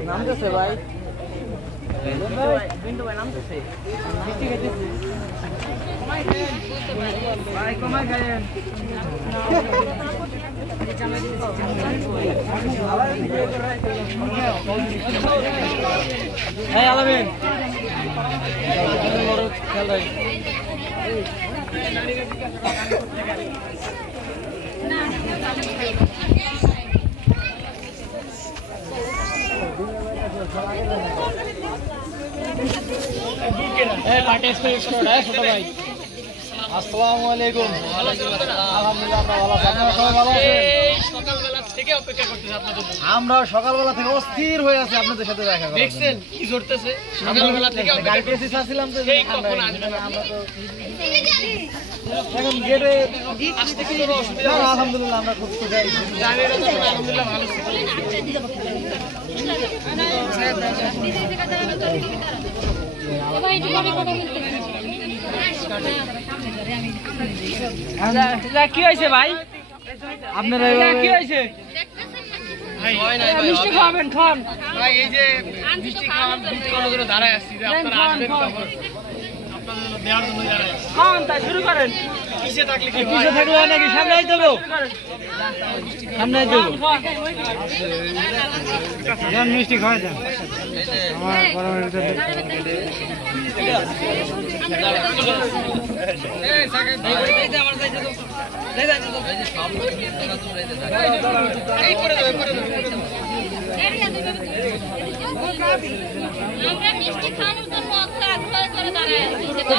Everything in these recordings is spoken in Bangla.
নামতেছে ভাই কমাই খাইয়েন হ্যাঁ আলামিন খেল ভাই আসসালামু আলাইকুম। আলহামদুলিল্লাহ আমরা সকালবেলা থেকে অস্থির হয়ে আছি আপনাদের সাথে দেখা করার। দেখছেন কি জড়তেছে সকালবেলা থেকে গাড়ি পেছি চাচ্ছিলাম তো আমরা তো এখন গেটে আসতে কি অসুবিধা না। আলহামদুলিল্লাহ আমরা খুব খুশি আলহামদুলিল্লাহ ভালো ছিল। কি হয়েছে ভাই আপনারা কি হয়েছে মিষ্টি খাওয়াবেন খান ভাই এই যে মিষ্টি খাওয়ান দুধ খাওয়ানোর জন্য দাঁড়ায় আসছি যে আপনারা আসবেন তখন আপনাদের দেওয়ার জন্য দাঁড়ায় আসছি। খান তাই শুরু করেন। কিসে থাকলে কি কিসে থাকলে নাকি সামনে আইতে দেবো সামনে আইতে দেবো যান মিষ্টি খাওয়া যান আমার বড়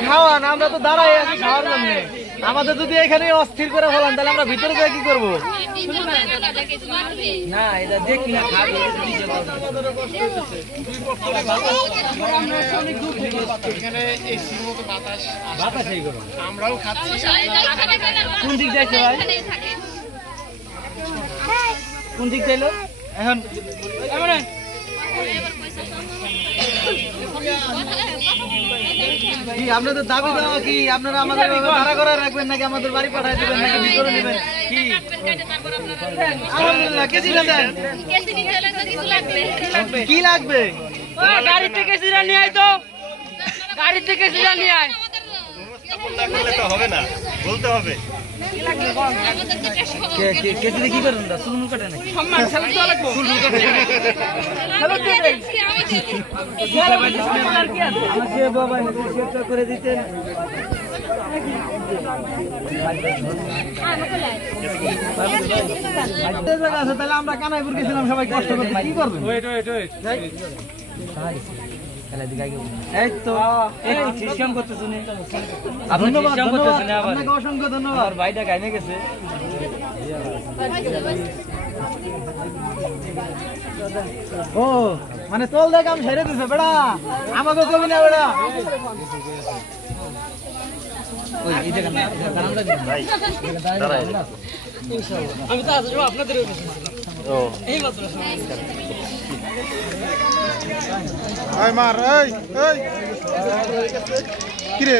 খাওয়ান আমরা তো দাঁড়াই আছি খাওয়ার জন্য। আমাদের যদি এখানে অস্থির করে ফেলান তাহলে আমরা ভিতরে যাই কি করবো না এটা দেখি না খাবো আমরাও খাচ্ছি। কোন দিক যাইছে ভাই কোন দিক যাইলো এখন কি আপনাদের দাবি দেওয়া কি আপনারা আমাদের ভাড়া করে রাখবেন নাকি আমাদের বাড়ি পাঠাই দেবেন নাকি ভিতরে নেবেন কি আলহামদুলিল্লাহ কেজি দেন কি লাগবে গাড়ি থেকে কেজিটা নিয়ে আয় তো গাড়ি থেকে কেজিটা নিয়ে আয় হবে না বলতে হবে কেজিতে কি করেন দা চুল কাটে নাকি সম্মান সালাম দেওয়া লাগবে চুল কাটে হ্যালো কে দেই আমাকে বাবা হেডসেটটা করে দিতেন তাহলে আমরা কানাইপুর গেছিলাম সবাই কষ্ট করতে কি করবেন অসংখ্য ধন্যবাদ ভাইটা গাইনে গেছে ও মানে তোল দেখ আমি সেরে দিছে বেড়া আমাকে কবি না বেড়া আমি তো আসবো আপনাদের মার কিরে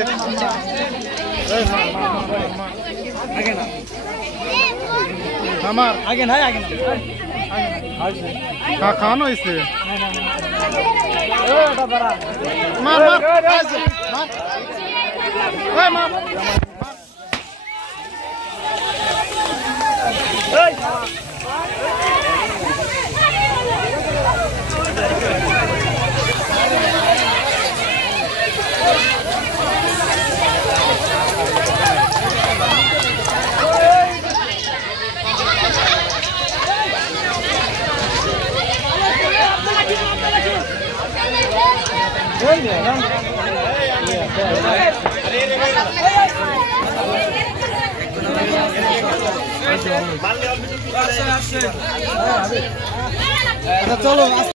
আমার আগে নাই আগে খাওয়ানো হয়েছে মার মার চলো